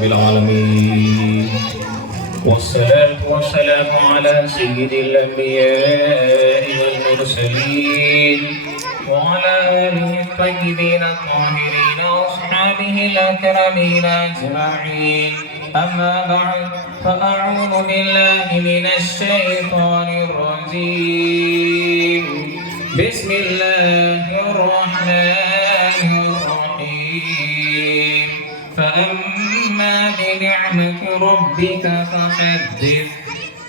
بالعالمين والصلاة والسلام على سيد الأنبياء والمرسلين وعلى آله الطيبين الطاهرين وأصحابه الأكرمين أجمعين. أما بعد فأعوذ بالله من الشيطان الرجيم. بسم الله الرحمن الرحيم. فأما بنعمة ربك فحدث.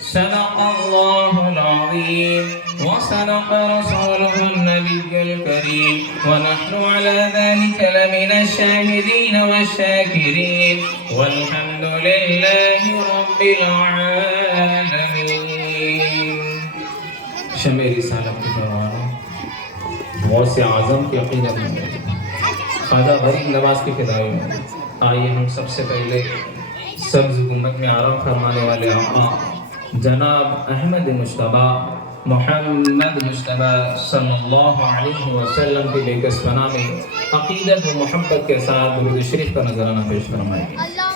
صدق الله العظيم وصدق رسوله النبي الكريم ونحن على ذلك لمن الشاهدين والشاكرين والحمد لله رب العالمين. شمع رسالت کی فرمانا غوث اعظم کی عقیدت میں خواجہ غریب نواز کی فدائی میں آئیے ہم سب سے پہلے سبز گنبد میں آرام فرمانے والے آقا جناب احمد مجتبیٰ محمد مجتبیٰ صلی اللہ علیہ وسلم کی بےکس پناہ میں عقیدت و محبت کے ساتھ درود شریف کا نذرانہ پیش فرمائیں.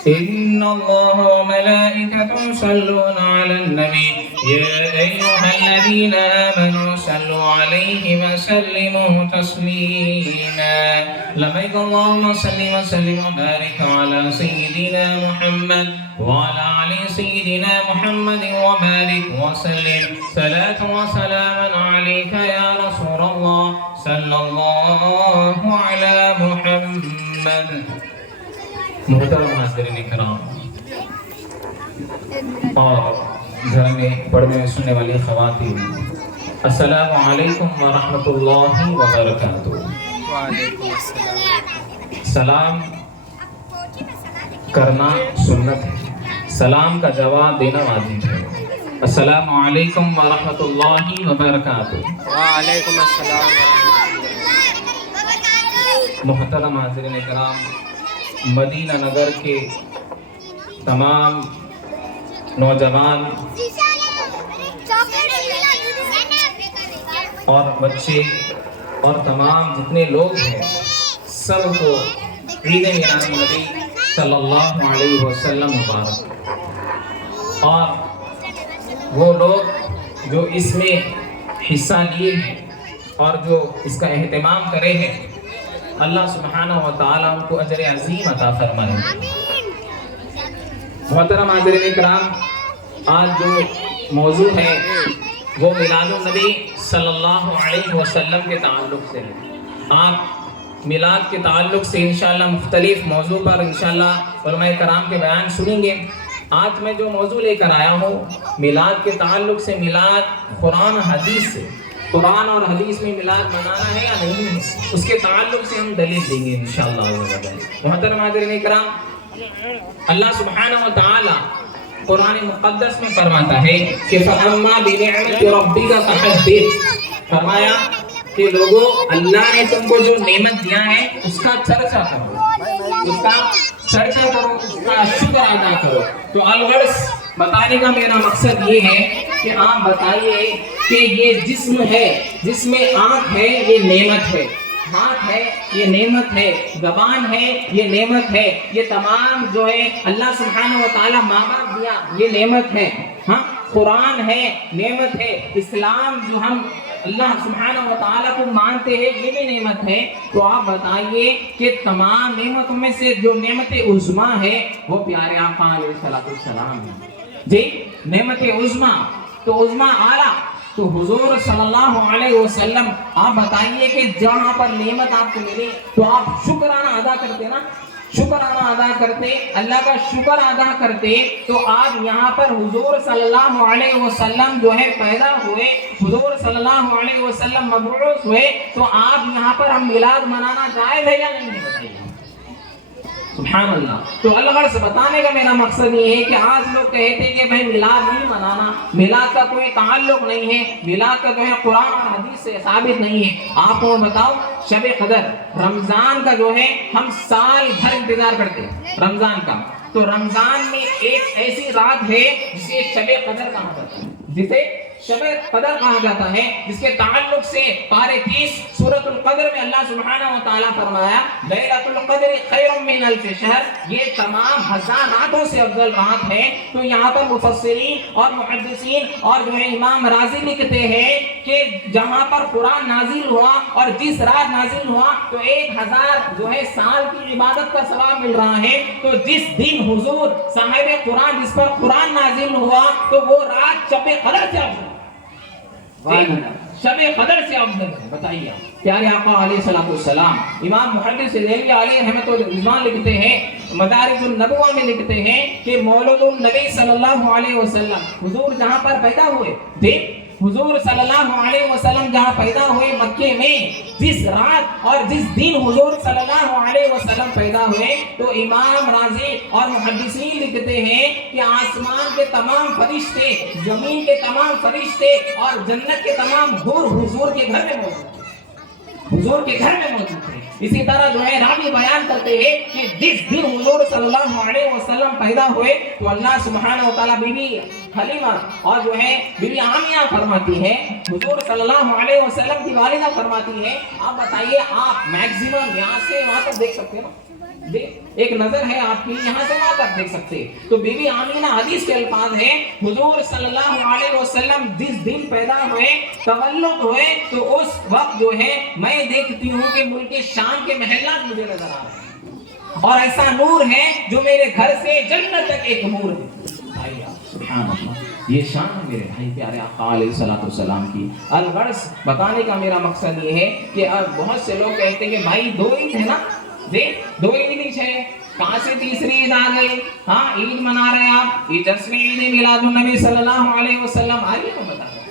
ان اللہ وملائکتہ یصلون علی النبی یا ایھا الذین آمنوا صلوا علیہ وسلموا تسلیما. لبیک اللہم صل وسلم وبارک علی سیدنا محمد وعلى آل سيدنا محمد وبارك وسلم. صلاة وسلاما عليك يا رسول الله صلى الله على محمد. محترم حاضرین کرام اور گھر میں پڑھنے میں سننے والی خواتین، السلام علیکم ورحمۃ اللہ وبرکاتہ. سلام کرنا سنت ہے، سلام کا جواب دینا واجب ہے. السلام علیکم ورحمۃ اللہ وبرکاتہ. وعلیکم السلام محترم حاضرین کرام، مدینہ نگر کے تمام نوجوان اور بچے اور تمام جتنے لوگ ہیں سب کو عید میلاد النبی صلی اللہ علیہ وسلم مبارک. اور وہ لوگ جو اس میں حصہ لیے ہیں اور جو اس کا اہتمام کرے ہیں، اللہ سبحانہ و تعالیٰ ان کو اجر عظیم عطا فرمائے. محترم حاضرین کرام، آج جو موضوع ہے وہ میلاد النبی صلی اللہ علیہ وسلم کے تعلق سے ہے. آپ میلاد کے تعلق سے انشاءاللہ مختلف موضوع پر انشاءاللہ علماء کرام کے بیان سنیں گے. آج میں جو موضوع لے کر آیا ہوں میلاد کے تعلق سے، میلاد قرآن حدیث سے، قرآن اور حدیث میں میلاد منانا ہے یا نہیں ہے، اس کے تعلق سے ہم دلیل دیں گے انشاءاللہ. محترم حاضرین کرام، اللہ سبحانہ و تعالی قرآن مقدس میں فرماتا ہے کہ فَأَمَّا بِنِعْمَةِ رَبِّكَ فَحَدِّثْ. فرمایا کہ لوگوں، اللہ نے تم کو جو نعمت دیا ہے اس کا چرچا کرو، اس کا چرچا کرو، اس کا شکر ادا کرو. تو الغرض بتانے کا میرا مقصد یہ ہے کہ آپ بتائیے کہ یہ جسم ہے، جس میں آنکھ ہے یہ نعمت ہے، ہاتھ ہے یہ نعمت ہے، زبان ہے یہ نعمت ہے، یہ تمام جو ہے اللہ سبحانہ و تعالیٰ ماں باپ دیا یہ نعمت ہے. ہاں، قرآن ہے نعمت ہے، اسلام جو ہم اللہ سبحانہ و تعالیٰ کو مانتے ہیں یہ بھی نعمت ہے. تو آپ بتائیے کہ تمام نعمتوں میں سے جو نعمت عظمیٰ ہے وہ پیارے آقا علیہ السلام ہے. جی، نعمت عظمیٰ تو عظمیٰ اعلیٰ تو حضور صلی اللہ علیہ وسلم. آپ بتائیے کہ جہاں پر نعمت آپ کو ملی تو آپ شکرانہ ادا کرتے نا، شکرانہ ادا کرتے، اللہ کا شکر ادا کرتے. تو آپ یہاں پر حضور صلی اللہ علیہ وسلم جو ہے پیدا ہوئے، حضور صلی اللہ علیہ وسلم مبعوث ہوئے، تو آپ یہاں پر ہم میلاد منانا جائز ہے یا نہیں ہے؟ سبحان اللہ. تو الغرض بتانے کا میرا مقصد یہ ہے کہ آج لوگ کہتے ہیں کہ بھائی میلاد نہیں منانا، میلاد کا کوئی تعلق نہیں ہے، میلاد کا جو ہے قرآن اور حدیث سے ثابت نہیں ہے. آپ کو بتاؤ، شب قدر رمضان کا جو ہے ہم سال بھر انتظار کرتے ہیں رمضان کا. تو رمضان میں ایک ایسی رات ہے جسے شب قدر کہا جاتا ہے، جسے शब कदर कहा जाता है, जिसके ताल्लुक से पारे 30 सूरतुल कदर में अल्लाह सुब्हानहू व तआला फरमाया लैलतुल क़द्र खैरुम मिन अल्फ शहर, ये तमाम हजार रातों से अफजल रात है। तो यहाँ पर मुफस्सिरीन और मुहद्दिसीन और जो है इमाम राज़ी लिखते हैं कि जहाँ पर कुरान नाजिल हुआ और जिस रात नाजिल हुआ तो 1000 जो है साल की इबादत का सवाब मिल रहा है। तो जिस दिन हुजूर साहिब कुरान जिस पर कुरान नाजिल हुआ तो वो रात शब कदर से अफजल, शब कदर से अफजल है। बताइए प्यारे आका अलैहिस्सलातु वस्सलाम। इमाम मुहद्दिस देहलवी अलैहि रहमतुल रिज़वान लिखते हैं, मदारिजुन नबुवा में लिखते हैं कि मौलूदुन नबी सल्लल्लाहु अलैहि वसल्लम, हुजूर जहां पर पैदा हुए थे, हुजूर सल्लल्लाहु अलैहि वसल्लम जहां पैदा हुए मक्के में, जिस रात और जिस दिन हुजूर सल्लल्लाहु अलैहि वसल्लम पैदा हुए तो इमाम राज़ी और मुहद्दिसीन लिखते हैं कि आसमान के तमाम फरिश्ते, जमीन के तमाम फरिश्ते और जन्नत के तमाम हूर हुजूर के घर में मौजूद थे, हुजूर के घर में मौजूद थे। इसी तरह जो है रावी बयान करते हैं कि जिस दिन हुजूर सल्लल्लाहु अलैहि वसल्लम पैदा हुए तो अल्लाह सुब्हानहू व तआला बीबी हलीमा और जो है बीबी आमिना फरमाती है, हुजूर सल्लल्लाहु अलैहि वसल्लम की वालिदा फरमाती है, आप बताइए आप मैक्सिमम यहाँ से वहाँ तक देख सकते हैं ना, एक नजर है आपकी यहाँ से वहाँ तक देख सकते हैं। तो बीबी आमिना हदीस के अल्फाज है, हुजूर सल्लल्लाहु अलैहि वसल्लम जिस दिन पैदा हुए तवल्लुद हुए तो उस वक्त जो है मैं देखती हूँ कि मुल्क शाम के महल्लात मुझे नजर आ रहे हैं और ऐसा नूर है जो मेरे घर से जन्नत तक एक नूर है। सुभान अल्लाह, ये शान है मेरे भाई प्यारे आका अलैहिस्सलातु वस्सलाम की। अलगर्ज बताने का मेरा मकसद ये है कि अब बहुत से लोग कहते हैं कि भाई 2 ईद है ना, देख 2 ईद है, कहाँ से तीसरी ईद आ गई? हाँ ईद मना रहे हैं आप, ये 10वीं ईद मिलादुन नबी सल्लल्लाहु अलैहि वसल्लम आ रही है, बता रहे।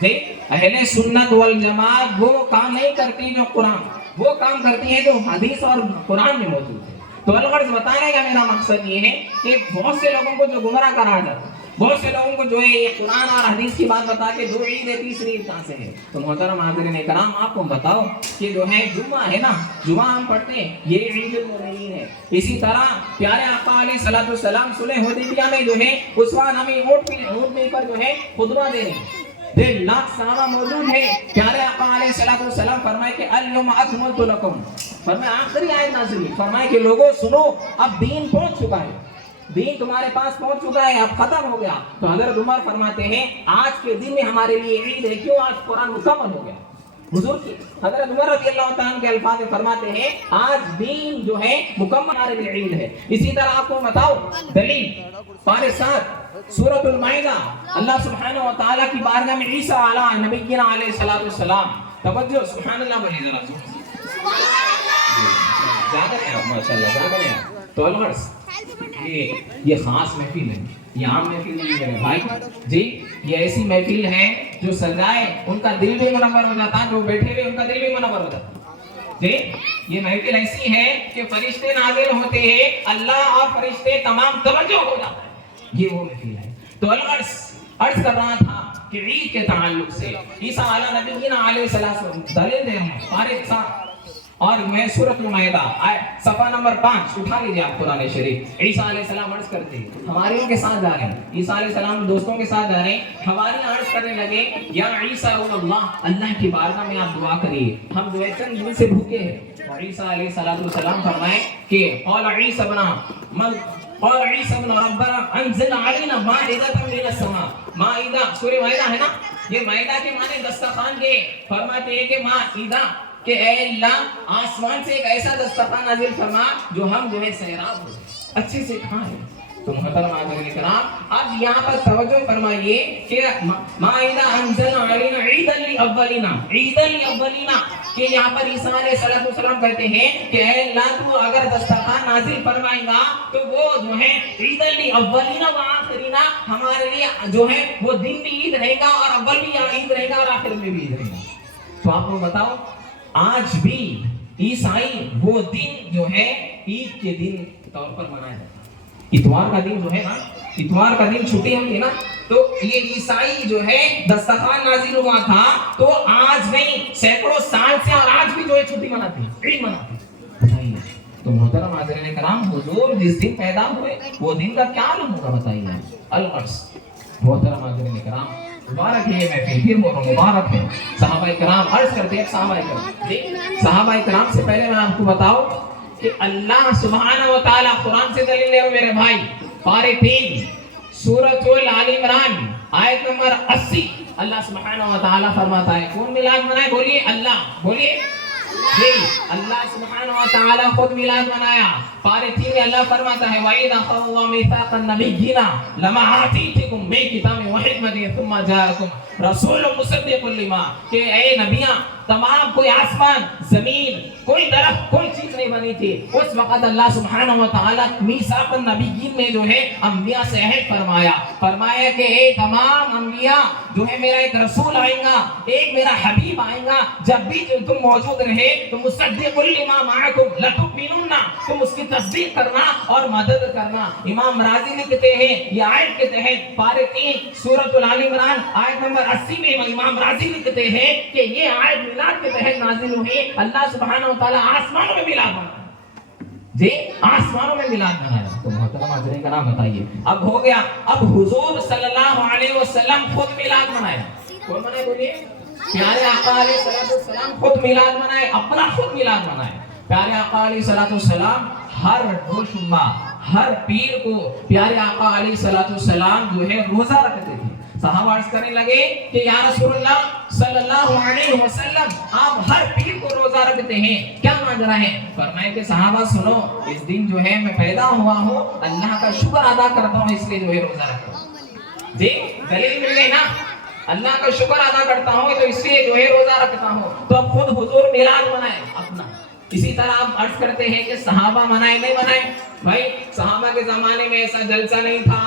देख अहले सुन्नत वल जमात वो काम नहीं करती जो कुरान, वो काम करती है जो हदीस और कुरान में मौजूद है। तो अलगर्ज बताने का मेरा मकसद ये है कि बहुत से लोगों को जो गुमराह करा जाता है, बहुत से लोगों को जो है ये कुरान और हदीस की बात बता के 2 ईद है तीसरी ईद कहाँ से है। तो मोहतरम हाज़िरीन इकराम, आपको बताओ कि जो है जुम्मा है ना, जुम्मा हम पढ़ते हैं, ये ईदुल मोमिनीन है। इसी तरह प्यारे आका अलैहिस्सलातु वस्सलाम सुलह हुदैबिया में जो है उस्मान हमें ऊंट पर जो है खुतबा दे रहे हैं, 1.5 लाख सहाबा मौजूद है। प्यारे आका अलैहिस्सलातु वस्सलाम फरमाए कि अल-यौम अकमलतु लकुम, फरमाए आखिरी आयत नाज़िल हुई, फरमाए कि लोगों सुनो अब दीन पहुंच चुका है, दीन तुम्हारे पास पहुंच चुका है, अब खत्म हो गया। तो हजरत उमर फरमाते हैं आज के दिन में हमारे लिए ईद है, क्यों? आज कुरान मुकम्मल हो गया। हुजूर की हजरत उमर रज़ियल्लाहु ताला के अल्फाज में फरमाते हैं आज दीन जो है मुकम्मल हमारे लिए ईद है। इसी तरह आपको बताओ दलील पारे 7 सूरतुल माइदा, अल्लाह सुब्हानहू व तआला की बारगाह में ईसा अला नबीना अलैहिस्सलातु वस्सलाम, तवज्जो सुभान अल्लाह बोलिए जरा, ज्यादा है माशाल्लाह, ज्यादा है। तो अलगर्ज ये खास महफिल है, ये आम महफिल नहीं है भाई जी, ये ऐसी महफिल है जो सजाए उनका दिल भी मुनव्वर हो जाता है, जो बैठे हुए उनका दिल भी मुनव्वर हो जाता है। ये महफिल ऐसी है कि फरिश्ते नाज़िल होते हैं, अल्लाह और फरिश्ते तमाम तवज्जो हो जाता है, ये वो महफिल है। तो अर्ज कर रहा था कि ईद के ताल्लुक से ईसा अला नबीना अलैहिस्सलाम दलील दे रहे हैं पारे 7 और मैं सूरत माइदा सफा नंबर 5 उठा लीजिए आप कुरान शरीफ। ईसा अलैहिस्सलाम अर्ज करते हैं, हमारियों के साथ जा रहे हैं, ईसा अलैहिस्सलाम दोस्तों के साथ जा रहे हैं, हमारी अर्ज करने लगे या ईसा अल्लाह, अल्लाह की बारगाह में आप दुआ करिए, हम जो है चंद दिन से भूखे हैं। और ईसा अलैहिस्सलाम फरमाए कि और ईसा बना मन और ईसा बना रब्बना अंजिल अलैना माइदतम मिनस समा, माइदा सूरह माइदा है ना, ये माइदा के माने दस्तरखान के, फरमाते हैं कि माइदा कि ऐ अल्लाह आसमान से एक ऐसा दस्तरखान नाज़िल फरमा जो हम जो है सैराब हो अच्छे से खाएं। तो मोहतरम हाज़िरीन किराम, आज यहाँ पर तवज्जो फरमाइए कि माइदा अंज़लना अलैना ईदल लिअव्वलिना, ईदल लिअव्वलिना, कि यहाँ पर ईसा अलैहिस्सलाम कहते हैं कि ऐ अल्लाह तू अगर दस्तरखान नाज़िल फरमाएगा तो वो जो है ईदल लिअव्वलिना व आखिरिना, हमारे लिए जो है वो दिन भी ईद रहेगा और अव्वल भी ईद रहेगा और आखिर में भी ईद रहेगा। तो आप लोग बताओ आज भी ईसाई वो दिन जो है ईद के दिन तौर पर मनाया जाता है। इतवार का दिन जो है ना, इतवार का दिन छुट्टी होती ना, तो ये ईसाई जो है दस्तरखान नाज़िल हुआ था तो आज नहीं सैकड़ों साल से और आज भी जो है छुट्टी मनाते हैं, ईद मनाते हैं। बताइए तो मोहतरम हाज़िरीन किराम, हुजूर जिस दिन पैदा हुए वो दिन का क्या आलम होगा बताइए। अलगर्ज मोहतरम हाज़िरीन किराम, मुबारक है, मैं फिर बोल रहा हूँ मुबारक है। सहाबा इकराम अर्ज करते हैं, सहाबा इकराम से पहले मैं आपको बताऊं कि अल्लाह सुब्हानहू व तआला कुरान से दलील ले मेरे भाई, पारे 3 सूरह आल इमरान आयत नंबर 80 अल्लाह सुब्हानहू व तआला फरमाता है, कौन मिलाद मनाए? बोलिए अल्लाह, बोलिए जी, अल्लाह सुब्हानहू व तआला खुद मिलाद मनाया। पारे 3 में अल्लाह फरमाता है, वइद अखवा मीसाक़न नबिय्यिना लमा आतीतुकुम मिन किताबिन व हिकमतिन सुम्मा जाअकुम रसूलुम मुसद्दिकुल लिमा, कि ए नबियां, तमाम कोई आसमान जमीन कोई दरख्त कोई चीज नहीं बनी थी उस वक्त अल्लाह सुब्हानहू व तआला मीसाक़न नबिय्यिन में जो है अंबिया से अहद फरमाया कि ए तमाम अंबिया जो है मेरा एक रसूल आएगा, एक मेरा हबीब आएगा, जब भी तुम मौजूद रहे तो मुसद्दिकुल लिमा माअकुम लतुमिनुन्ना, तुम उसकी तस्दीक करना और मदद करना। इमाम राज़ी लिखते हैं ये आयत के तहत पारे 3 सूरह आल इमरान आयत नंबर 80 में इमाम राज़ी लिखते हैं कि ये आयत मिलाद के तहत नाज़िल हुई। अल्लाह सुब्हानहू व तआला आसमानों में मिलाद बनाया जी, आसमानों में मिलाद बनाया। तो मोहतरम हाज़रीन का नाम बताइए, अब हो गया। अब हुजूर सल्लल्लाहु अलैहि वसल्लम खुद मिलाद मनाए। कौन मनाए? बोलिए। प्यारे आका अलैहिस्सलाम खुद मिलाद मनाए, अपना खुद मिलाद मनाए। प्यारे आका अलैहिस्सलाम हर रोज हर पीर को प्यारे आका अलैहिस्सलाम जो है रोजा रखते थे। सहाबा अर्ज करने लगे कि या रसूलुल्लाह सल्लल्लाहु अलैहि वसल्लम, आप हर पीर को रोजा रखते हैं, क्या मांझरा है? फरमाए कि सहाबा सुनो, इस दिन जो है मैं पैदा हुआ हूँ, अल्लाह का शुक्र अदा करता हूँ, इसलिए जो है रोजा रखता हूँ। जी, दलील मिल गई ना, अल्लाह का शुक्र अदा करता हूँ तो इसलिए जो है रोजा रखता हूँ। तो अब खुद हुजूर मिलाद मनाए अपना। इसी तरह आप अर्ज करते हैं कि सहाबा मनाए नहीं मनाए? भाई सहाबा के जमाने में ऐसा जलसा नहीं था,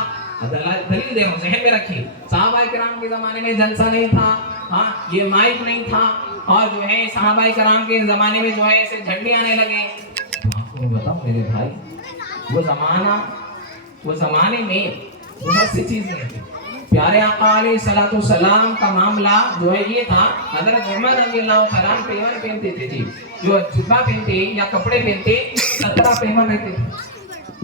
दलील दे रहा हूं, ज़हन में रखिए। सहाबा किराम के जमाने में जलसा नहीं था, हाँ ये माइक नहीं था, और जो है सहाबा किराम के जमाने में जो है ऐसे झंडे आने लगे। आपको बताऊं मेरे भाई, वो जमाने में बहुत सी चीजें थी। प्यारे आका अलैहिस्सलाम का मामला जो है ये था, हज़रत उमर रज़ियल्लाहु तआला पेवन पहनते थे जी, जो जुब्बा पहनते या कपड़े पहनते 17 पेवन रहते थे।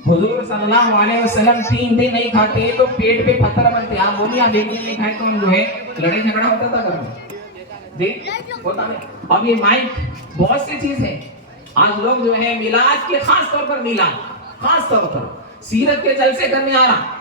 हुजूर सल्लल्लाहु अलैहि वसल्लम 3 दिन नहीं खाते तो पेट पे पत्थर बनते। आप बोलिए आप 1 दिन नहीं खाए तो हम जो है लड़ाई झगड़ा होता था घर में, देख होता नहीं। अब ये माइक बहुत सी चीज है, आज लोग जो है मिलाद के खास तौर पर मिलाद खास तौर पर सीरत के जलसे करने आ रहा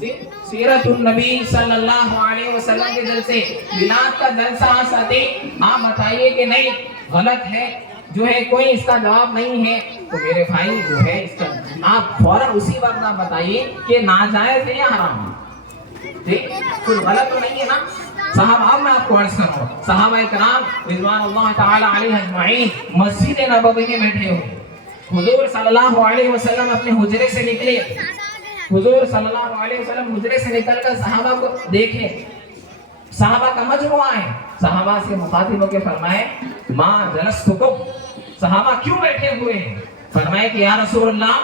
जी, सीरतुन नबी सल्लल्लाहु अलैहि वसल्लम के जलसे, मिलाद का जलसा साथे आप बताइए कि नहीं गलत है, जो है कोई इसका जवाब नहीं है, तो मेरे भाई जो है इसका आप फौरन उसी वक्त आप बताइए कि नाजायज है या हराम है। ठीक, कुछ गलत तो नहीं है ना। सहाबा, मैं आपको अर्ज कर रहा हूँ, सहाबा इकराम रिज़वानुल्लाह तआला अलैहिम अजमईन मस्जिद नबवी में बैठे हुए, हुजूर सल्लल्लाहु अलैहि वसल्लम अपने हुजरे से निकले। हुजूर सल्लल्लाहु अलैहि वसल्लम हुजरे से निकलकर सहाबा को देखे, सहाबा का मजमुआ है, सहाबा से मुखातिब होकर फरमाए मां जलस्तुकुम, सहाबा क्यों बैठे हुए हैं? फरमाए कि या रसूलल्लाह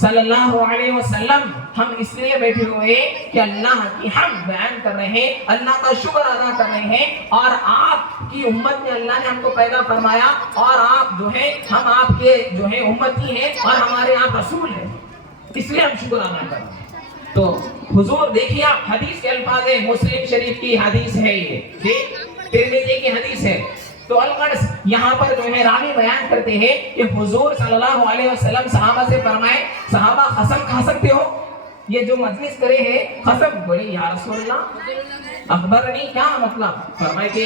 सल्लल्लाहु अलैहि वसल्लम, हम इसलिए बैठे हुए कि अल्लाह की हम बयान कर रहे हैं, अल्लाह का शुक्र अदा कर रहे हैं, और आपकी उम्मत में अल्लाह ने हमको पैदा फरमाया, और आप जो है हम आपके जो है उम्मती हैं और हमारे आप रसूल हैं, इसलिए हम शुक्र अदा कर रहे हैं। तो हुजूर देखिए आप, हदीस के अल्फाज है, मुस्लिम शरीफ की हदीस है, ये तिरमिज़ी की हदीस है। तो अलगर्ज यहाँ पर जो है रावी बयान करते हैं कि हुजूर सल्लल्लाहु अलैहि वसल्लम सहाबा से फरमाए, सहाबा कसम खा सकते हो, ये जो मजलिस करे है कसम, बोले या रसूलल्लाह अकबर नहीं, क्या मतलब? फरमाए कि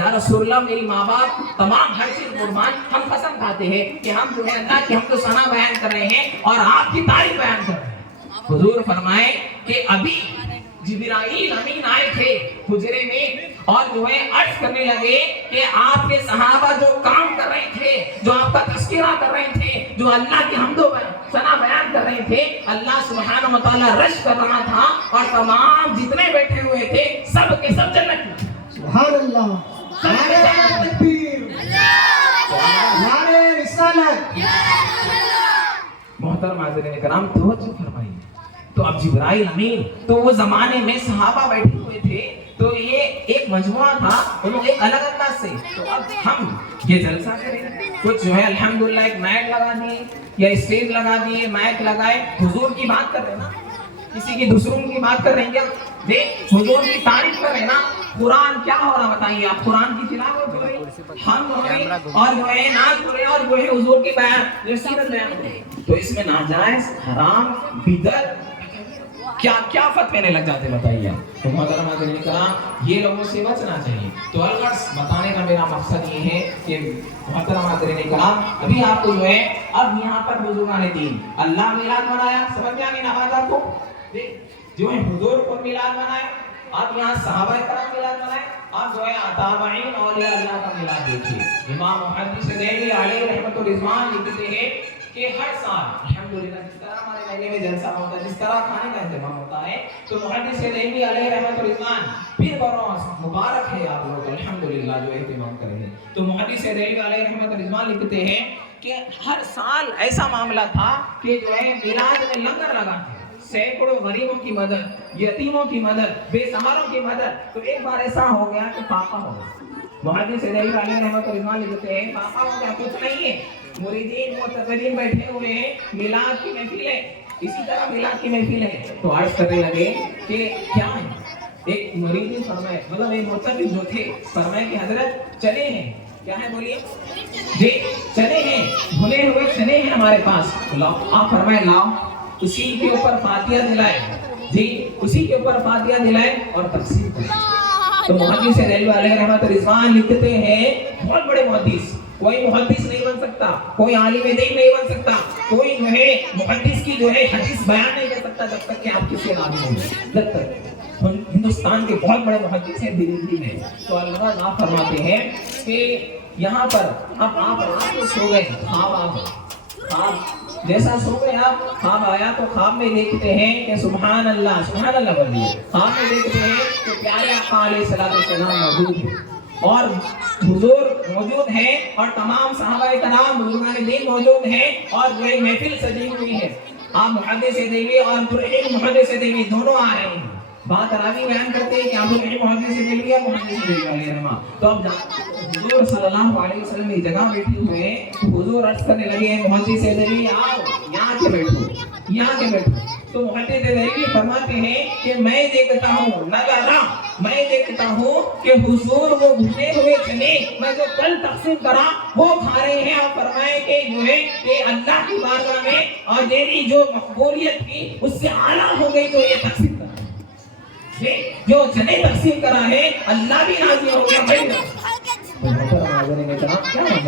या रसूलल्लाह मेरी माँ बाप तमाम हर चीज कुर्बान, हम कसम खाते हैं कि हम जो है अल्लाह की हम तो सना बयान कर रहे हैं और आपकी तारीफ बयान कर रहे हैं। हुजूर फरमाए कि अभी जिब्राइल अमीन आए थे हुजरे में, और जो है अर्ज करने लगे कि आपके सहाबा जो काम कर रहे थे, जो आपका तस्कीरा कर रहे थे, जो अल्लाह की हमदो सना बयान कर रहे थे, अल्लाह सुब्हानहू व तआला रश कर रहा था, और तमाम जितने बैठे हुए थे सब के सब जन्नत में। सुभान अल्लाह, नारे तकबीर, नारे रिसालत। मोहतरम हाज़िरीन किराम, तवज्जो फरमाइए। तो अब जिब्राइल अमीन, तो वो जमाने में सहाबा बैठे हुए थे, तो ये एक मजमुआ था, उन्होंने एक अलग अंदाज से, तो अब हम ये जलसा करें, कुछ जो है अल्हम्दुलिल्लाह एक माइक लगा दिए या स्टेज लगा दिए, माइक लगाए, हुजूर की बात कर रहे ना, किसी की दूसरों की बात कर रहे हैं क्या? देख हुजूर की तारीफ कर रहे हैं ना। कुरान क्या हो रहा बताइए आप? कुरान की तिलावत हो रही, हम हो रहे और जो है नाच हो रहे और वो है हुजूर की बयान, जो सीरत बयान हो रही। तो इसमें नाजायज, हराम, बिदअत क्या क्या फतवे लग जाते बताइए आप। तो मोहतरम हाज़िरीन किराम, ये लोगों से बचना चाहिए। तो अलगर्स बताने का मेरा मकसद ये है कि मोहतरम हाज़िरीन किराम, अभी आपको जो है अब यहाँ पर बुजुर्गान दीन अल्लाह मिलाद मनाया, समझ में आ गई ना बात आपको? जो है हुजूर को मिलाद मनाए, आप यहाँ सहाबा कराम मिलाद मनाए, आप जो है ताबईन औलिया अल्लाह का मिलाद देखिए। इमाम मुहद्दिस देवी अलैहि रहमतुल रिज़वान लिखते हैं कि हर साल अल्हम्दुलिल्लाह जिस तरह हमारे महीने में जलसा होता है, जिस तरह खाने का इंतजाम होता है, तो मुहद्दिस देवी अलैहि रहमतुल रिज़वान फिर बरोस मुबारक है आप लोग अल्हम्दुलिल्लाह जो एहतमाम कर रहे हैं। तो मुहद्दिस देवी अलैहि रहमतुल रिज़वान लिखते हैं कि हर साल ऐसा मामला था कि जो है मिलाद में लंगर लगाते, सैकड़ों गरीबों की मदद, यतीमों की मदद, बेसहारों की मदद। तो एक बार ऐसा हो गया कि पापा हो गया। मुहद्दिस देवी अलैहि रहमतुल रिज़वान लिखते हैं पापा हो गया, कुछ नहीं है, मुरीदीन मुतक़र्रिबीन बैठे हुए हैं, मिलाद की महफिल है, इसी तरह मिलाद की महफिल है। तो अर्ज़ करने लगे कि क्या है? एक मुरीदीन फरमाए, मतलब एक मुतक़र्रिब जो थे फरमाए कि हजरत चले हैं, क्या है बोलिए जी, चने हैं, भुने हुए चने हैं हमारे पास, लाओ। आप फरमाए लाओ, उसी के ऊपर फातिया दिलाए जी, उसी के ऊपर फातिया दिलाए और तकसीम करें। तो मुहद्दिस देवी अलैहि रहमतुल रिज़वान लिखते हैं, बहुत बड़े मुहद्दिस, कोई मुहद्दिस नहीं बन सकता, कोई आलिम दीन नहीं बन सकता, कोई जो है मुहद्दिस की जो है हदीस बयान नहीं कर सकता जब तक कि आप किसी आलिम नहीं हो। जब तक हिंदुस्तान के बहुत बड़े मुहद्दिस हैं दिल्ली में। तो अल्लाह आप फरमाते हैं कि यहाँ पर आप रात में सो गए, ख्वाब जैसा सो गए आप, ख्वाब आया तो ख्वाब में देखते हैं कि सुभान अल्लाह बोलिए, ख्वाब में देखते हैं कि प्यारे आका अलैहिस्सलातु वस्सलाम मौजूद हैं और हुजूर मौजूद हैं और तमाम सहाबाए कराम बुजुर्गान दीन मौजूद हैं और जो एक महफिल सजी हुई है। आप मुहद्दिस देवी और मुहद्दिस देवी दोनों आ रहे हैं, बात रावी बयान करते हैं कि आप मुहद्दिस देवी और मुहद्दिस देवी अलैहि रहमा। तो अब हुजूर सल्लल्लाहु अलैहि वसल्लम एक जगह बैठे हुए, हुजूर अर्ज करने लगे मुहद्दिस देवी आओ यहाँ के बैठो, यहाँ के बैठो। तो मुहद्दिस देवी फरमाते हैं कि मैं देखता हूँ नज़ारा, मैं देखता हूँ कि हुजूर वो भुने हुए चने मैं जो कल तकसीम करा वो खा रहे हैं। और फरमाए कि जो है कि अल्लाह की बारगाह में और मेरी जो मकबूलियत थी उससे आला हो गई, तो ये तकसीम करा जो चने तकसीम करा है अल्लाह भी राजी हो गया। क्या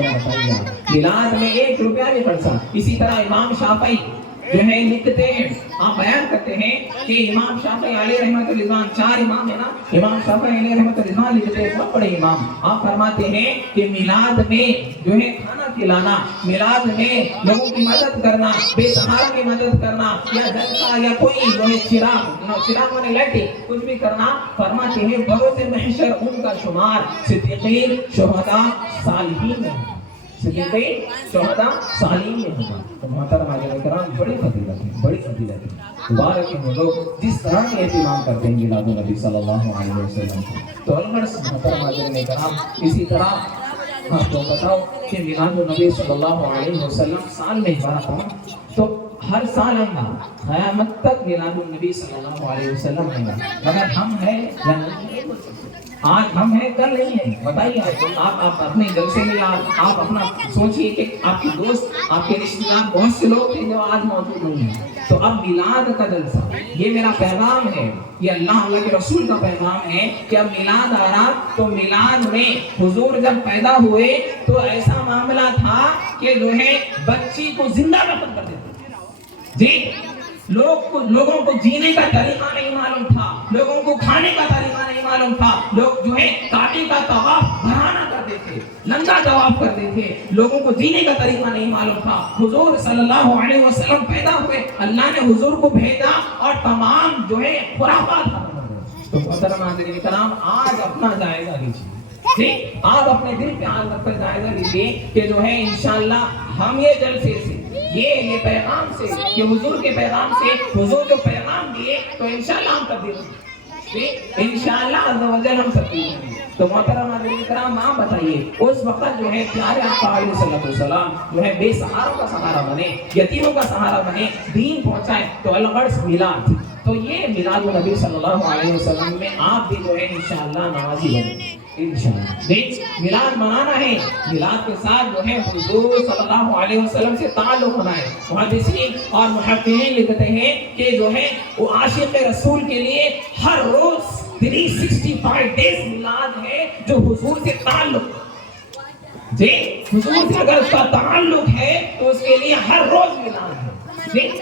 बताइए, मिलाद में 1 रुपया नहीं खर्चा। इसी तरह इमाम शाफई जो है लिखते हैं, आप बयान करते हैं कि इमाम शाफई अलैहि रहमतुल रिज़वान, 4 इमाम है ना, इमाम शाफई अलैहि रहमतुल रिज़वान लिखते हैं, बहुत बड़े इमाम। आप फरमाते हैं कि मिलाद में जो है खाना खिलाना, मिलाद में लोगों की मदद करना, बेसहारा की मदद करना, या जलसा या कोई जो है चिराग माने लाइटिंग कुछ भी करना, फरमाते हैं बरोज़ महशर उनका शुमार सिद्दीकीन, शुहदा, सालिहीन में, सिद्दीकीन, शुहदा, सालिहीन में होगा। तो मोहतरम हाज़िरीन किराम, बड़ी फजीलत है, बड़ी फजीलत है। मुबारक है वो लोग जिस तरह के एहतिमाम करते हैं मिलाद नबी सल्लल्लाहु अलैहि वसल्लम को। तो अलगर्स मोहतरम हाज़िरीन किराम, इसी तरह आपको बताओ कि मिलाद नबी सल्लल्लाहु अलैहि वसल्लम साल में एक बार आता है, तो हर साल आएगा, क़यामत तक मिलाद नबी सल्लल्लाहु अलैहि वसल्लम आएगा। मगर हम हैं या नहीं, आज हम हैं कल नहीं है। बताइए आप अपने जलसे में आप अपना सोचिए कि आपके दोस्त, आपके रिश्तेदार, बहुत से लोग थे जो आज मौजूद नहीं हैं। तो अब मिलाद का जलसा, ये मेरा पैगाम है, ये अल्लाह के रसूल का पैगाम है कि अब मिलाद आ रहा। तो मिलाद में हुजूर जब पैदा हुए तो ऐसा मामला था कि जो है बच्ची को जिंदा दफन कर देते जी। लोगों को जीने का तरीका नहीं मालूम था, लोगों को खाने का तरीका नहीं मालूम था। लोग जो है काटी का तवाफ घराना करते थे, नंगा तवाफ करते थे, लोगों को जीने का तरीका नहीं मालूम था। हुजूर सल्लल्लाहु अलैहि वसल्लम पैदा हुए, अल्लाह ने हुजूर को भेजा और तमाम जो है खुराफात खत्म हो गए। तो मोहतरम हाज़िरीन किराम, आज अपना जायजा लीजिए जी, आप अपने दिल पे हाथ रखकर जायजा लीजिए कि जो है इंशाअल्लाह हम ये जलसे से ये पैगाम से, ये हुजूर के पैगाम से, हुजूर जो पैगाम दिए तो इंशाअल्लाह हम तब्दील होंगे, इंशाअल्लाह अज़्ज़ा वजल हम तब्दील होंगे। तो मोहतरम हाज़िरीन किराम, आप बताइए उस वक्त जो है प्यारे आका अलैहिस्सलातु वस्सलाम जो है बेसहारों का सहारा बने, यतीमों का सहारा बने, दीन पहुंचाए। तो अलगर्स मिलाद تو یہ میلاد النبی صلی اللہ علیہ وسلم میں آپ بھی جو ہے انشاءاللہ نمازی بنیں انشاءاللہ. دیکھ میلاد منانا ہے، میلاد کے ساتھ جو ہے حضور صلی اللہ علیہ وسلم سے تعلق ہونا ہے. محدثین اور محققین لکھتے ہیں کہ جو ہے وہ عاشق رسول کے لیے ہر روز 365 ڈیز میلاد ہے جو حضور سے تعلق جی حضور سے اگر اس کا تعلق ہے تو اس کے لیے ہر روز میلاد ہے.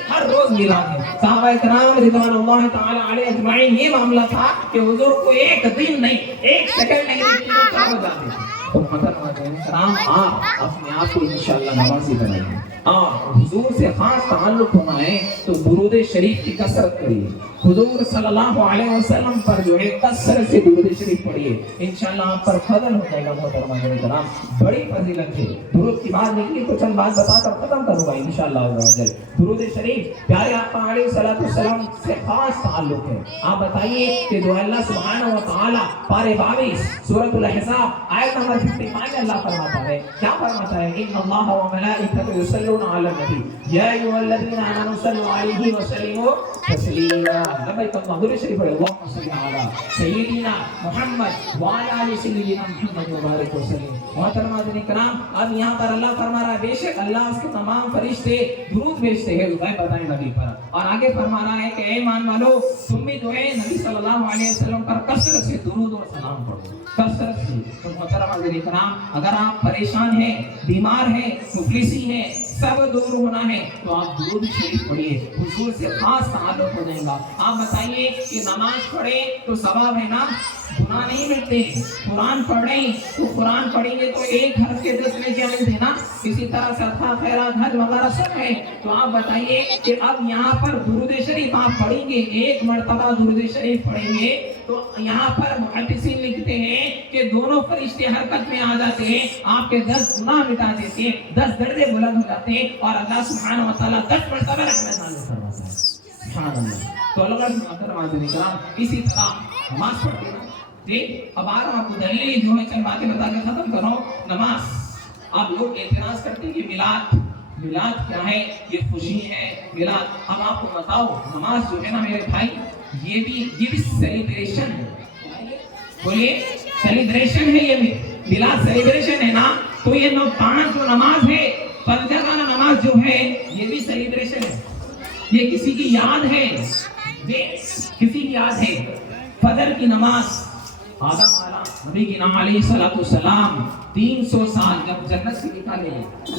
ہر روز میلاد ہے. صحابہ کرام رضوان اللہ تعالی علیہ اجمعین یہ معاملہ تھا کہ حضور کو ایک دن نہیں، ایک سیکنڈ نہیں ہو جاتے تھے. تو محترم کرام آپ اپنے آپ کو انشاءاللہ نمازی بنائیے اور حضور سے خاص تعلق ہونا ہے تو درود شریف کی کثرت کریے. حضور صلی اللہ علیہ وسلم پر جو ہے کثرت سے درود شریف پڑھیے، انشاءاللہ آپ پر فضل ہو جائے گا. محترم کرام بڑی فضیلت ہے. درود کی بات نکلی تو چند بات بتا کر ختم کروں گا انشاءاللہ. درود شریف پیارے آقا علیہ السلام سے خاص تعلق ہے. آپ بتائیے کہ جو اللہ سبحانہ و تعالی پارے 22 سورۃ الاحزاب آیت نمبر 55 میں اللہ فرماتا ہے، کیا فرماتا ہے؟ ان اللہ و ملائکتہ یصلون علی النبی یا ایھا الذین آمنوا صلوا علیہ وسلموا تسلیما. لبیک اللہم شریف پڑھے اللہم صل علی سیدنا محمد وعلی آل سیدنا محمد وبارک وسلم. محترم حاضرین کرام اب یہاں پر اللہ فرما رہا ہے بے شک اللہ اس کے تمام فرشتے درود بھیجتے ہیں بتائیں نبی پر، اور آگے فرما رہا ہے کہ اے ایمان والو تم بھی جو ہے نبی صلی اللہ علیہ وسلم پر کثرت سے درود اور سلام پڑھو، کثرت سے. تو محترم حاضرین کرام اگر آپ پریشان ہیں، بیمار ہیں، مفلسی ہیں، سب دور ہونا ہے تو آپ درود شریف پڑھیے، حضور سے خاص تعلق ہو جائے گا. آپ بتائیے کہ نماز پڑھے تو ثواب ہے نا، گناہ نہیں ملتے. قرآن پڑھیں تو قرآن پڑھیں گے تو ایک حرف کے 10 میں ملتے ہیں نا. اسی طرح صدقہ خیرات حج وغیرہ سب ہے. تو آپ بتائیے کہ اب یہاں پر درود شریف آپ پڑھیں گے، ایک مرتبہ درود شریف پڑھیں گے تو یہاں پر محدثین لکھتے ہیں کہ دونوں فرشتے حرکت میں آ جاتے ہیں، آپ کے 10 گناہ مٹا دیتے ہیں، 10 درجے بلند ہو جاتے ہیں اور اللہ سبحانہ و تعالیٰ 10 مرتبہ رحمت نازل فرماتا ہے. سبحان اللہ. تو اللہ کا محترم حاضرین کرام اسی طرح نماز پڑھتے ہیں. ٹھیک اب آپ کو دلیل جو میں چند باتیں بتا کے ختم کر رہا ہوں. نماز آپ لوگ اعتراض کرتے ہیں کہ میلاد کیا ہے، یہ خوشی ہے میلاد. اب آپ کو بتاؤ نماز جو ہے نا میرے بھائی یہ بھی سیلیبریشن ہے. بولیے سیلیبریشن ہے، یہ میلاد سیلیبریشن ہے نا. تو یہ 5 جو نماز ہے فجر نماز جو ہے یہ بھی سیلیبریشن ہے. یہ کسی کی یاد ہے، کسی کی یاد ہے. فجر کی نماز آدم نبی کی نام علیہ السلام 300 سال جب جنت سے نکالے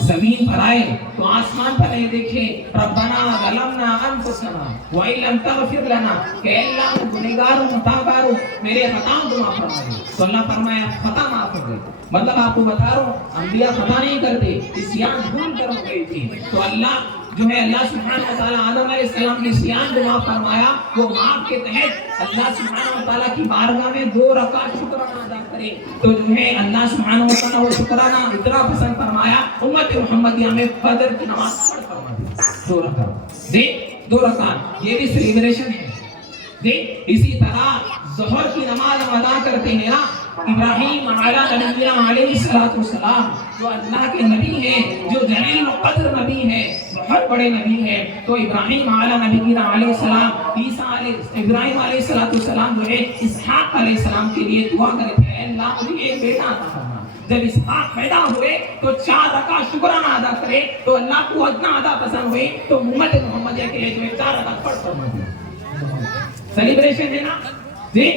زمین پر آئے تو آسمان پر یہ دیکھے ربنا ظلمنا انفسنا وان لم تغفر لنا کہ اللہ گنہگاروں خطاکاروں میرے خطاؤں کو معاف فرمائے. تو اللہ فرمایا خطا معاف ہو گئی. مطلب آپ کو بتا رہا ہوں انبیاء خطا نہیں کرتے، عصیان بھول کر ہو گئی تھی. تو اللہ جو ہے اللہ سبحانہ و تعالیٰ آدم علیہ السلام نے عصیان کو معاف فرمایا. وہ معاف کے تحت اللہ سبحانہ و تعالیٰ کی بارگاہ میں 2 رکعت شکرانہ ادا کرے. تو جو ہے اللہ سبحانہ و تعالیٰ وہ شکرانہ اتنا پسند فرمایا امت محمدیہ میں فجر کی نماز پڑھ فرما دی 2 رکعت. 2 رکعت یہ بھی سیلیبریشن ہے. اسی طرح ظہر کی نماز ہم ادا کرتے ہیں نا. ابراہیم علیہ السلام جو اللہ کے نبی ہیں، جو جلیل القدر نبی ہیں، بہت بڑے نبی ہیں. تو ابراہیم علیہ السلام ابراہیم علیہ السلام جو ہے اسحاق علیہ السلام کے لیے دعا کرتے ہیں اللہ مجھے ایک بیٹا عطا فرما. جب اسحاق پیدا ہوئے تو 4 رکعت شکرانہ ادا کرے تو اللہ کو اتنا عطا پسند ہوئی تو امت محمدیہ کے لیے جو ہے 4 رکعت پڑھ فرما دی. سیلیبریشن ہے نا جی.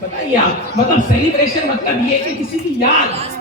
بتائیے آپ مطلب سیلیبریشن مطلب یہ کہ کسی کی یاد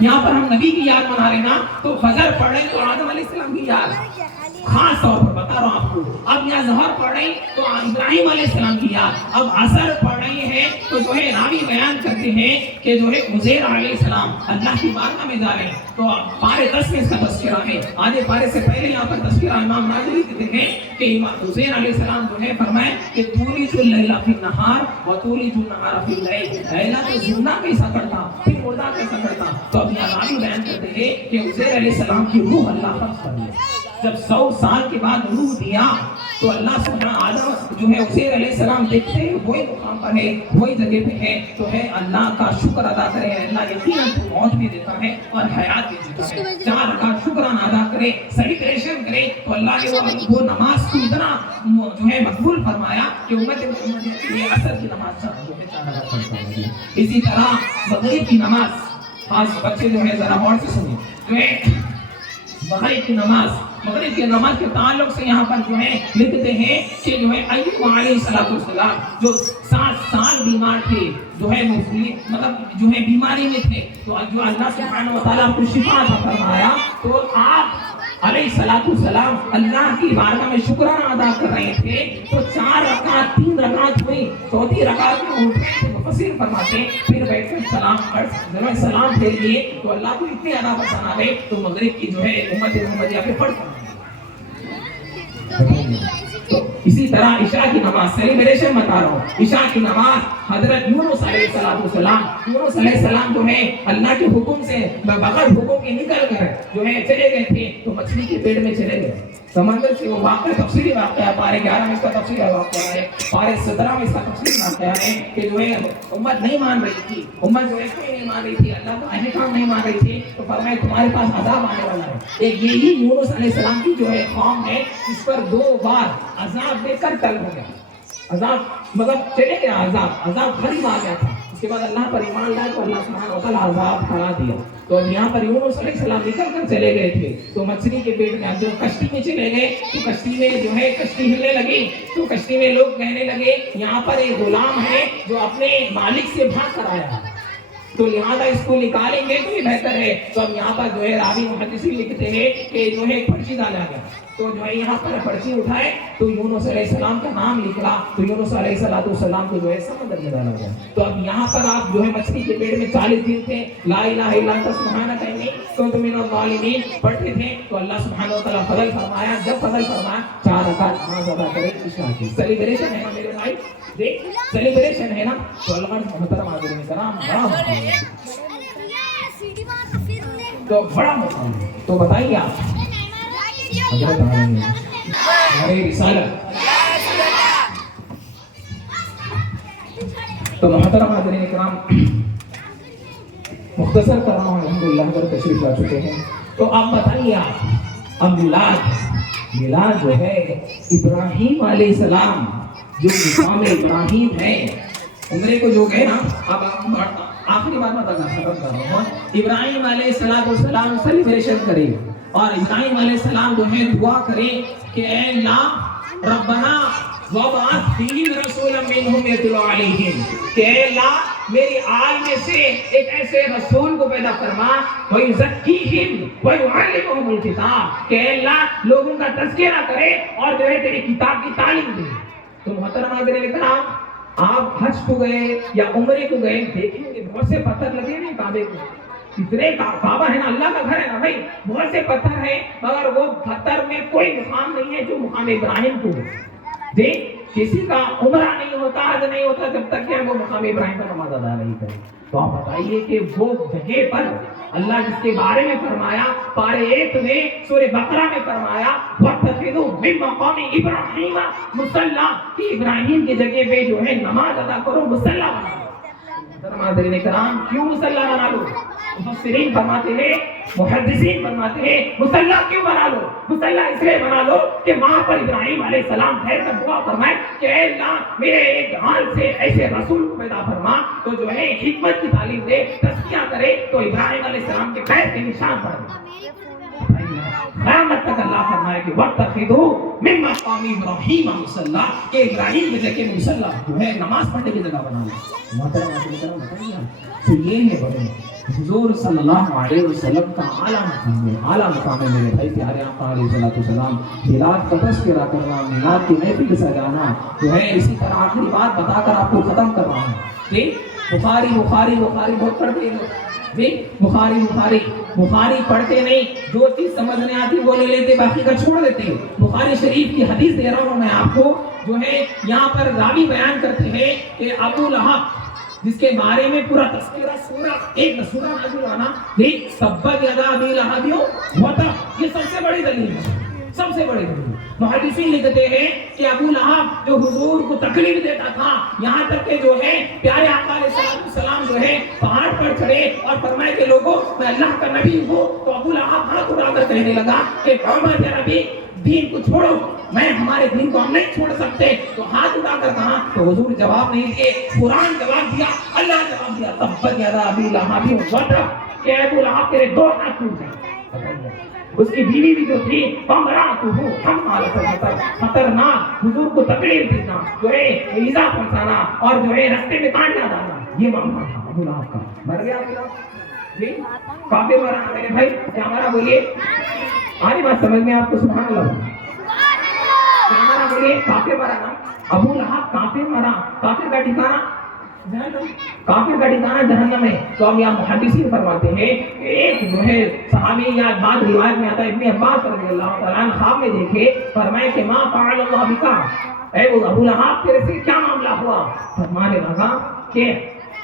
یہاں پر ہم نبی کی یاد منا رہے نا. تو فجر پڑھ رہے تو آدم علیہ السلام کی یاد خاص طور پر بتا رہا ہوں آپ کو. اب یہاں ظہر پڑھ رہے تو ابراہیم علیہ السلام کی یاد. اب عصر پڑھ رہے ہیں تو جو ہے راوی بیان کرتے ہیں کہ جو ہے عزیر علیہ السلام اللہ کی بارگاہ میں جا رہے ہیں. تو پارے 10 میں اس کا تذکرہ ہے. آدھے پارے سے پہلے یہاں پر تذکرہ امام ناظری دیتے ہیں کہ عزیر علیہ السلام جو ہے فرمائے کہ تولج اللیل فی النہار و تولج النہار فی اللیل. اللہ تو زندہ کیسا کرتا پھر مردہ کیسا کرتا. تو اب یہاں راوی بیان کرتے ہیں کہ عزیر علیہ السلام کی روح اللہ قبض کر لیا. جب 100 سال کے بعد روح دیا تو اللہ سبحانہ آدم جو ہے عزیر علیہ السلام دیکھتے ہیں وہی مقام پر ہے, وہی جگہ پہ ہے, تو ہے اللہ کا شکر ادا کرے. اللہ یقیناً تو موت بھی دیتا ہے اور حیات بھی دیتا ہے. 4 رکعت شکرانہ ادا کرے, سیلیبریشن کرے, تو اللہ نے وہ نماز کو اتنا جو ہے مقبول فرمایا کہ امت محمدیہ کے لیے عصر کی نماز جو ہے 4 رکعت پڑھتا ہے. اسی طرح مغرب کی نماز, خاص بچے جو ہے ذرا غور سے سنیں, جو ہے مغرب کی نماز کے تعلق سے یہاں پر جو ہے لکھتے ہیں کہ جو ہے ایوب علیہ السلام جو 7 سال بیمار تھے, جو ہے مطلب جو ہے بیماری میں تھے, تو جو اللہ سبحانہ و تعالیٰ کو شفا عطا فرمایا, تو آپ علیہ السلام اللہ کی بارگاہ میں شکرانہ ادا کر رہے تھے, تو 4 رکعت 3 رکعت ہوئی, چوتھی رکعت میں اٹھے مفسر فرماتے پھر بیٹھ کر سلام پھیر لیے, تو اللہ کو اتنی ادا پسند آ گئی, تو مغرب کی جو ہے امت محمدیہ پہ پڑھ کر. تو اسی طرح عشاء کی نماز, سیلیبریشن بتا رہا ہوں, عشاء کی نماز حضرت یونس علیہ السلام جو ہے اللہ کے حکم سے بغیر حکم کے نکل کر جو ہے چلے گئے تھے, تو مچھلی کے پیٹ میں چلے گئے. سمندر سے وہ واقعہ تفصیلی واقعہ پارے 11 میں اس کا تفصیلی واقعہ ہے, پارے 17 میں اس کا تفصیلی واقعہ ہے کہ جو ہے امت نہیں مان رہی تھی, امت جو ہے کوئی نہیں مان رہی تھی, اللہ کا احکام نہیں مان رہی تھی, تو فرمایا تمہارے پاس عذاب آنے والا ہے. ایک یہی یونس علیہ السلام کی جو ہے قوم ہے, اس پر 2 بار عذاب دے کر ٹل ہو گیا. عذاب مطلب چلے گیا, عذاب قریب آ گیا تھا. اس کے بعد اللہ پر ایمان لائے تو اللہ سبحانہ و تعالیٰ عذاب ہٹا دیا. تو یہاں پر یونس علیہ السلام نکل کر چلے گئے تھے, تو مچھلی کے پیٹ میں جو کشتی میں چلے گئے, تو کشتی میں جو ہے کشتی ہلنے لگی, تو کشتی میں لوگ کہنے لگے یہاں پر ایک غلام ہے جو اپنے مالک سے بھاگ کر آیا ہے, تو لہٰذا اس کو نکالیں گے تو یہ بہتر ہے. تو اب یہاں پر جو ہے راوی محدثین لکھتے ہیں کہ جو ہے پرچی ڈالا گیا, تو جو ہے یہاں پر پرچی اٹھائے تو یونس علیہ السلام کا نام نکلا, تو یونس علیہ السلام کو جو ہے سمندر میں ڈالا گیا. تو اب یہاں پر آپ جو ہے مچھلی کے پیٹ میں 40 دن تھے, لا الہ الا انت سبحانک انی کنت من الظالمین پڑھتے تھے, تو اللہ سبحانہ و تعالیٰ فضل فرمایا. جب فضل فرمایا 4 رکعت نماز ادا کرے عشاء کی. سیلیبریشن ہے نا میرے بھائی, دیکھ سیلیبریشن ہے نا, تو اللہ محترم حاضرین کرام تو بڑا مقام ہے. تو بتائیے آپ حضرت ہمارے رسالت, تو محترم حاضرین کرام مختصر کر رہا ہوں, الحمدللہ حضرت تشریف لا چکے ہیں. تو آپ بتائیے آپ اب میلاد جو ہے ابراہیم علیہ السلام جو مقام ابراہیم ہے, عمرے کو جو گئے نا, اب آخری بات میں ختم کر رہا ہوں. ابراہیم علیہ السلام سیلیبریشن کرے, اور ابراہیم علیہ السلام جو ہے دعا کرے کہ اے اللہ ربنا وابعث فیہم رسولا منہم یتلو علیہم, کہ اے اللہ میری آل میں سے ایک ایسے رسول کو پیدا فرما, ویزکیہم ویعلمہم الکتاب, کہ اے اللہ لوگوں کا تذکرہ کرے اور جو ہے تیری کتاب کی تعلیم دے. تو محترم حاضرین کرام, آپ حج کو گئے یا عمرے کو گئے, دیکھیں گے بہت سے پتھر لگے ہیں کعبے کو, اتنے کعبہ ہے نا, اللہ کا گھر ہے نا بھائی, بہت سے پتھر ہیں, مگر وہ پتھر میں کوئی مقام نہیں ہے جو مقام ابراہیم کو ہے. دیکھ کسی کا عمرہ نہیں ہوتا, حج نہیں ہوتا جب تک کہ وہ مقام ابراہیم پر نماز ادا نہیں کرے. تو آپ بتائیے کہ وہ جگہ پر اللہ جس کے بارے میں فرمایا پارے 1 میں سورہ بقرہ میں فرمایا وَاتَّخِذُوا مِن مَّقَامِ إِبْرَاهِيمَ مُصَلًّى, کہ ابراہیم کی جگہ پہ جو ہے نماز ادا کرو, مصلی بنا لو. حضرات کرام کیوں مصلی بنا لو؟ مفسرین فرماتے ہیں, محدثین فرماتے ہیں مصلی کیوں بنا لو؟ مصلی اس لیے بنا لو کہ وہاں پر ابراہیم علیہ السلام ٹھہر کر دعا فرمائے کہ اے اللہ میرے ایک حال سے ایسے رسول کو پیدا فرما, تو جو ہے حکمت کی تعلیم دے, تزکیہ کرے, تو ابراہیم علیہ السلام کے پیر کے نشان پڑ گئے. قیامت تک اللہ فرمائے کہ وَاتَّخِذُوا مِن مَّقَامِ إِبْرَاهِيمَ مُصَلًّى, کہ ابراہیم کی جگہ مصلی جو ہے نماز پڑھنے کی جگہ بنا لو. محترم بتائیے, تو یہ ہے بڑے حضور صلی اللہ علیہ وسلم کا اعلیٰ مقام ہے, اعلیٰ مقام ہے میرے بھائی پیارے آقا علیہ السلام. میلاد کا تذکرہ کرنا, میلاد کی محفل سجانا جو ہے, اسی طرح آخری بات بتا کر آپ کو ختم کر رہا ہوں. بخاری بہت پڑھتے ہیں, بخاری پڑھتے نہیں, جو چیز سمجھ نہیں آتی وہ لے لیتے, باقی کا چھوڑ دیتے. بخاری شریف کی حدیث دے رہا ہوں میں آپ کو, جو ہے یہاں پر راوی بیان کرتے ہیں کہ ابو لہب جس کے بارے میں پورا تذکرہ ایک سورہ نازل ہونا, تبت یدا ابی لہب وتب, یہ سب سے بڑی دلیل ہے, سب سے بڑی دلیل. मुहद्दिसीन लिखते हैं कि अबू लहब जो हुजूर को तकलीफ देता था, यहाँ तक कि जो है प्यारे आका अलैहिस्सलाम जो है पहाड़ पर चढ़े और फरमाए कि लोगों मैं अल्लाह का नबी हूँ, तो अबू लहब हाथ उड़ाकर कहने लगा कि मोहम्मद या नबी दीन को छोड़ो, मैं हमारे दीन को हम नहीं छोड़ सकते। तो हाथ उठाकर कहा, तो हुजूर जवाब नहीं दिए, कुरान जवाब दिया, अल्लाह जवाब दिया, तब्बत यदा अबी लहब वतब, कि अबू लहब तेरे दो हाथ टूट गए। उसकी बीवी भी जो थी खतरनाक, हुजूर को तकलीफ देना, जो है ईजा पहुंचाना और जो है रास्ते में काटना डालना, ये मामला था अबू लहब का। मर गया अबू लहब जी, काफिर मरा मेरे भाई, क्या हमारा बोलिए, आरी बात समझ में आपको? सुभान अल्लाह, क्या हमारा बोलिए, काफिर मरा ना, अबू लहब काफिर मरा, काफिर का ठिकाना जहन्नम है। तो हम यहाँ मुहद्दिसीन फरमाते हैं कि एक जो है सहाबी या बाद रिवायत में आता है, इब्ने अब्बास रज़ियल्लाहु तआला अन्हु ख्वाब में देखे, फरमाए कि मा फ़अल अल्लाह बिका, ऐ अबू लहब तेरे से क्या मामला हुआ? फरमाने लगा कि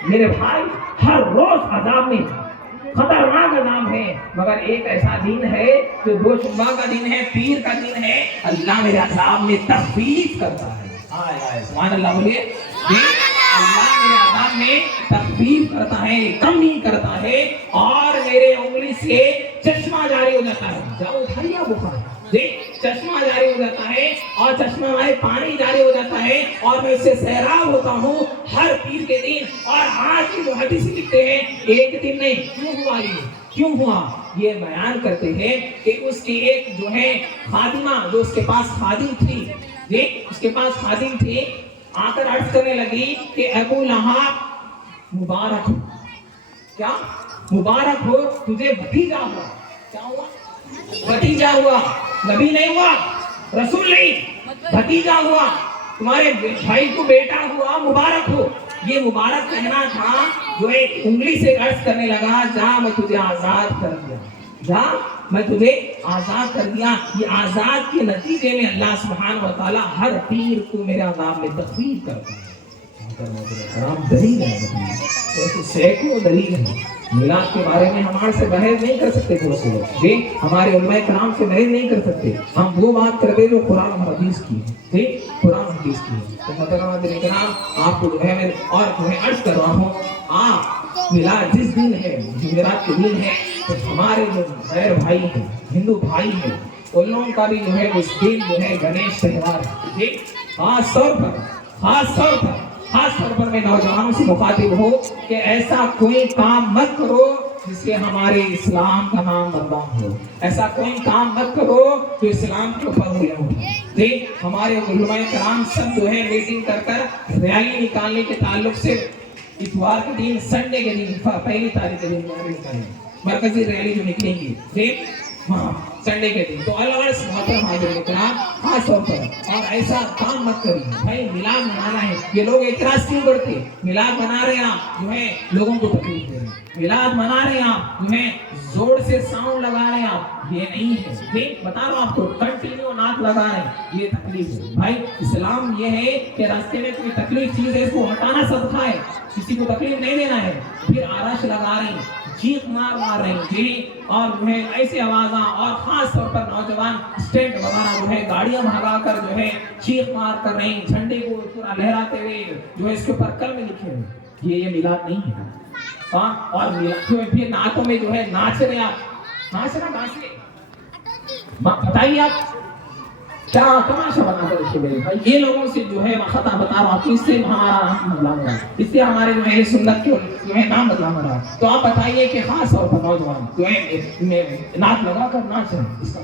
मेरे भाई हर रोज अजाब में, खतरनाक अजाब है, मगर एक ऐसा दिन है जो दो जुम्मा का दिन है, पीर का दिन है, अल्लाह मेरे अजाब में तखफीफ करता है। हाय हाय सुभान अल्लाह बोलिए, अल्लाह मेरे अजाब में तखफीफ करता है, कम नहीं करता है, और मेरे उंगली से चश्मा जारी हो जाता है। जाओ उठाइए बुखार, देख चश्मा जारी हो जाता है और चश्मा में पानी जारी हो जाता है, और मैं इससे सैराब होता हूँ हर पीर के दिन। और आज की जो हदीस लिखते हैं, एक दिन नहीं, क्यों हुआ ये बयान करते हैं कि उसकी एक जो है खादिमा, जो उसके पास खादिम थी, देख उसके पास खादिम थी, आकर अर्ज करने लगी कि अबू लहब मुबारक हो, क्या मुबारक हो तुझे भतीजा हुआ। क्या हुआ? भतीजा हुआ, नबी नहीं हुआ, रसूल नहीं, भतीजा हुआ, तुम्हारे भाई को बेटा हुआ, मुबारक हो। ये मुबारक कहना था, जो एक उंगली से अर्ज करने लगा, जा मैं तुझे आजाद कर दिया, जा मैं तुझे आजाद कर दिया। ये आजाद के नतीजे में अल्लाह सुब्हानहू व तआला हर पीर को मेरे अज़ाब में तखफीफ करता है। दलील है, ऐसे सैकड़ों दलील है। मिलाद के बारे में हमारे से बहस नहीं कर सकते बहुत से लोग, जी हमारे उलमाए कराम से बहस नहीं कर सकते। हम वो बात करते जो कुरान और हदीस की है, ठीक कुरान और हदीस की है। तो मोहतरम आपको जो है मैं और जो है अर्ज कर रहा हूँ, आप मिलाद जिस दिन है, जुमेरात के दिन है, तो हमारे जो गैर भाई हैं, हिंदू भाई हैं, उन लोगों का भी जो है उस दिन जो है गणेश त्योहार है, ठीक खास तौर पर मैं नौजवानों से मुखातिब हूँ कि ऐसा कोई काम मत करो जिससे हमारे इस्लाम का नाम बदनाम हो, ऐसा कोई काम मत करो जो इस्लाम के ऊपर हो जाए। देख हमारे उलमाए कराम सब जो है मीटिंग कर कर रैली निकालने के ताल्लुक से इतवार के दिन, संडे के दिन, पहली तारीख के दिन मरकजी रैली जो निकलेंगी, देख हाँ संडे के दिन, तो खास तौर पर और ऐसा काम मत करिए भाई। मिलाद मनाना है, ये लोग एतराज क्यों करते? मिलाद मना रहे हैं आप, जो है लोगों को तकलीफ दे रहे हैं, मिलाद मना रहे हैं आप, जो है जोर से साउंड लगा रहे हैं आप, ये नहीं है। देख बता रहा हूँ आपको, कंटिन्यू नाक लगा रहे हैं, ये तकलीफ है भाई। इस्लाम ये है कि रास्ते में कोई तकलीफ चीज है, इसको हटाना सदका है, किसी को तकलीफ नहीं देना है। फिर आरश लगा रहे हैं, चीख मार रहे हैं जी, और जो है ऐसे आवाज़, और खास तौर पर नौजवान स्टैंड वगैरह जो है गाड़ियां भगा कर जो है चीख मार कर रहे हैं, झंडे को पूरा लहराते हुए जो है इसके ऊपर कलमे लिखे हुए, ये मिलाद नहीं है। हाँ और मिलाद फिर नातों में जो है नाच रहे आप, नाचना बताइए आप क्या तमाशा बना कर रखे मेरे भाई। ये लोगों से जो है खता बता रहा हूँ, इससे हमारा नाम बदला रहा है, इससे हमारे जो है सुन्नत के जो है नाम बदला रहा है। तो आप बताइए कि खास तौर पर नौजवान जो है नाक लगा कर नाच रहे हैं, इसका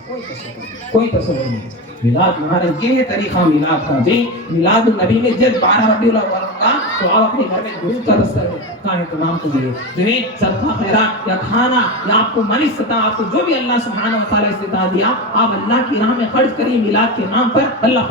कोई तस्वीर नहीं। मिलाद हमारा ये है तरीका मिलाद का जी। मिलाद नबी में जब 12 रबीउल अव्वल का, तो आप अपने घर में दुरूद का इंतजाम कीजिए, जिन्हें सदका खैरात या खाना या आपको मन सता, आपको जो भी अल्लाह सुब्हानहू व तआला इस्तिताअत दिया, आप अल्लाह की राह में खर्च करिए मिलाद के नाम पर, अल्लाह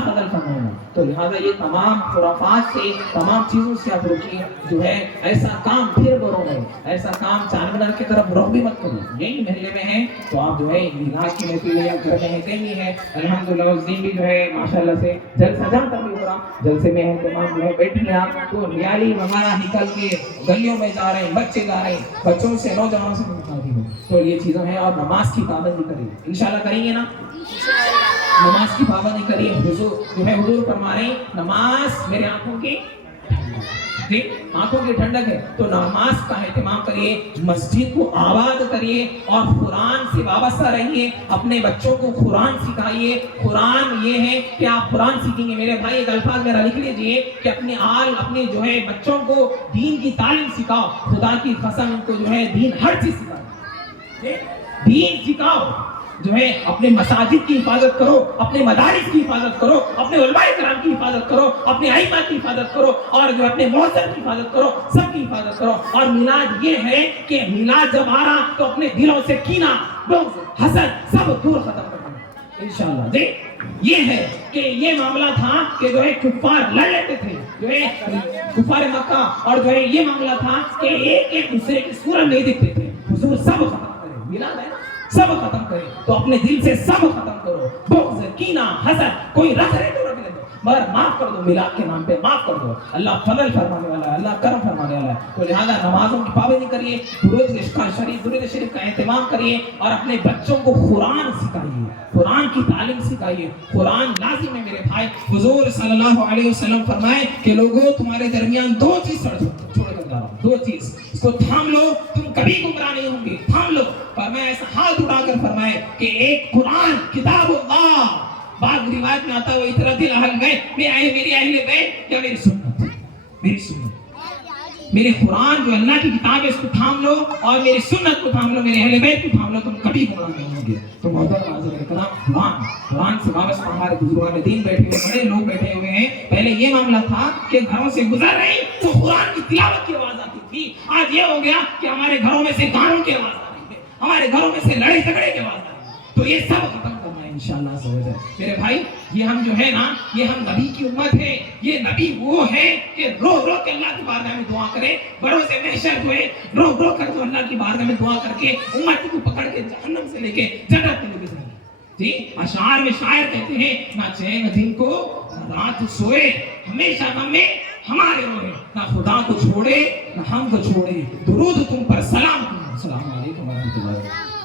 फजल फरमाएगा। तो लिहाजा ये तमाम खुराफात से, तमाम चीज़ों से आप रुकिए, जो है ऐसा काम फिर करो नहीं, ऐसा काम चारमीनार की तरफ रुख भी मत करो। यही महल्ले में है तो आप जो है मिलाद की महफिल या घर में है नहीं है, अल्हम्दुलिल्लाह उस दिन भी जो है माशाल्लाह से जलसा तक भी हो रहा, जलसे में है तमाम जो है बैठे हैं आप, तो रियाली वगैरह निकल के गलियों में जा रहे हैं, बच्चे जा रहे हैं, बच्चों से नौजवानों से मुखातिब हो, तो ये चीज़ें हैं। और नमाज की पाबंदी करें, इंशाल्लाह करेंगे ना। نماز کی پابندی کریے. حضور جو ہے حضور فرما رہے ہیں نماز میرے آنکھوں کی جی آنکھوں کی ٹھنڈک ہے. تو نماز کا اہتمام کریے, مسجد کو آباد کریے اور قرآن سے وابستہ رہیے. اپنے بچوں کو قرآن سکھائیے. قرآن یہ ہے کہ آپ قرآن سیکھیں گے. میرے بھائی ایک الفاظ میرا لکھ لیجئے کہ اپنے جو ہے بچوں کو دین کی تعلیم سکھاؤ. خدا کی قسم ان کو جو ہے دین ہر چیز سکھاؤ, دین سکھاؤ. جو ہے اپنے مساجد کی حفاظت کرو, اپنے مدارس کی حفاظت کرو, اپنے علماء کرام کی حفاظت کرو, اپنے ائمہ کی حفاظت کرو, اور جو اپنے مؤذن کی حفاظت کرو, سب کی حفاظت کرو. اور میلاد یہ ہے کہ میلاد جب آ رہا تو اپنے دلوں سے کینہ, بغض, حسد سب دور ختم کر دو انشاءاللہ. جی یہ ہے کہ یہ معاملہ تھا کہ جو ہے کفار لڑ لیتے تھے, جو ہے کفار مکہ, اور جو ہے یہ معاملہ تھا کہ ایک دوسرے کی صورت نہیں دیکھتے تھے. حضور سب ختم کرے, میلاد ہے نا, سب ختم کرے. تو اپنے دل سے سب ختم کرو, بغض, کینہ, حسد کوئی رکھ رہے تو رکھ لے, مگر معاف کر دو. میلاد کے نام پہ معاف کر دو. اللہ فضل فرمانے والا ہے, اللہ کرم فرمانے والا ہے. تو لہذا نمازوں کی پابندی کریے, درود شریف کا اہتمام کریے, اور اپنے بچوں کو قرآن سکھائیے, قرآن کی تعلیم سکھائیے. قرآن لازم ہے میرے بھائی. حضور صلی اللہ علیہ وسلم فرمائے کہ لوگوں تمہارے درمیان دو چیز چھوڑ کر جا رہا ہوں, دو چیز, اس کو تھام لو, تم کبھی گمراہ نہیں ہوں گے, تھام لو. فرمایا ایسا ہاتھ اٹھا کر فرمائے کہ ایک قرآن کتاب اللہ. بعض روایت میں آتا ہے وہ اطرت الاہل بیت, میری اہل بیت یا میری سنت, میری سنت, میرے قرآن جو اللہ کی کتاب ہے اس کو تھام لو, اور میری سنت کو تھام لو, میرے اہل بیت کو تھام لو, تم کبھی گمراہ نہیں ہوں گے. تو محترم حاضرین کرام, قرآن سے وابستہ ہمارے بزرگان دین بیٹھے ہوئے, بڑے لوگ بیٹھے ہوئے ہیں. پہلے یہ معاملہ تھا کہ گھروں سے گزر رہی تو قرآن کی تلاوت کی آواز آتی تھی. آج یہ ہو گیا کہ ہمارے گھروں میں سے گانوں کی آواز آ رہی ہے, ہمارے گھروں میں سے لڑائی جھگڑے کی آواز آ رہی ہے. تو یہ سب ختم کرنا ہے انشاءاللہ سے ہو جائے. میرے بھائی یہ ہم جو ہے نا, یہ ہم نبی کی امت ہے. یہ نبی وہ ہے کہ رو رو کے اللہ کی بارگاہ میں دعا کرے, بڑوں سے محشر جو ہے رو رو کر جو اللہ کی بارگاہ میں دعا کر کے امت کو پکڑ کے جہنم سے لے کے جنت میں لے کے جائے. جی اشعار میں شاعر کہتے ہیں نہ چین دن کو نہ رات سوئے, ہمیشہ غم میں ہمارے روئے, نہ خدا کو چھوڑے نہ ہم کو چھوڑے, درود تم پر سلام. السلام علیکم ورحمۃ اللہ.